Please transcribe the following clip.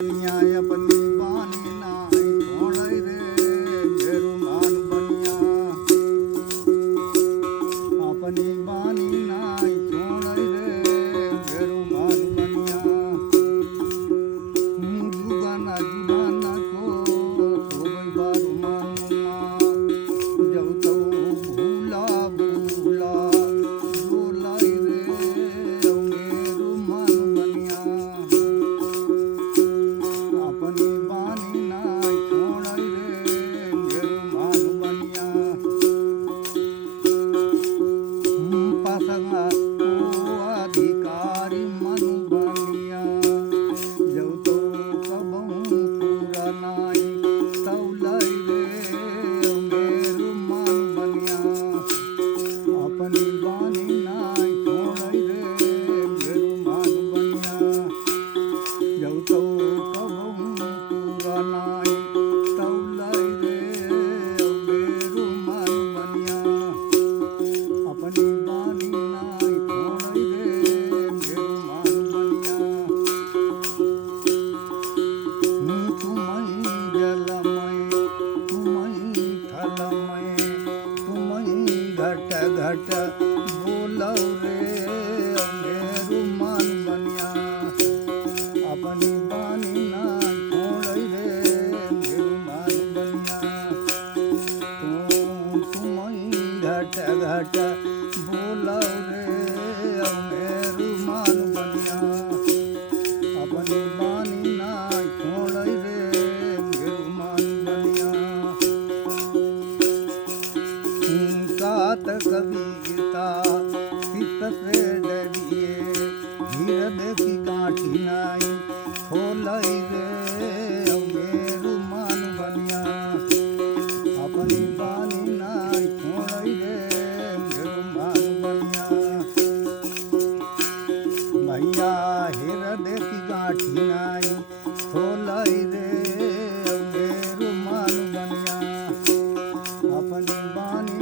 न्याय अपनी बानी नाई छोड़ै रे घेरु मान बनिया अपनी बानी नाई छोड़ै रे घेरु मान बनिया जुगाना जुगाना को सोबै बारु मानुमा जब तो भूला भूला डोलाई रे घेरु मान बनिया अपनी बानी नाई छोड़ै रे घेरु मान बनिया पासंगा ओ अधिकारी मनु बनिया जब तो कबहू पूरा नाई तौलै रे घेरु मान बनिया अपनी बानी नाई छोड़ै रे घेरु मान बनिया जब तो कबहू पूरा नाई तौलै रे घेरु मान बनिया अपनी बानी नाई छोड़ै रे घेरु मान बनिया तुमई जलमय तुमई थलमय तुमई घट घट बोलौ रे घेरु मान बनिया अपनी बानी नाई छोड़ै रे घेरु मान बनिया तुमई घट घट बोलौ रे घेरु मान बनिया अपनी बानी नाई छोड़ै रे घेरु मान बनिया कात कविता चित्त से डरिए धीर देखी काठी नाई खोलै रे घेरु मान बनिया अपनी बानी नाई छोड़ै रे घेरु मान बनिया भैया हिर देखी काठी नाई खोलै रे घेरु मान बनिया अपनी बानी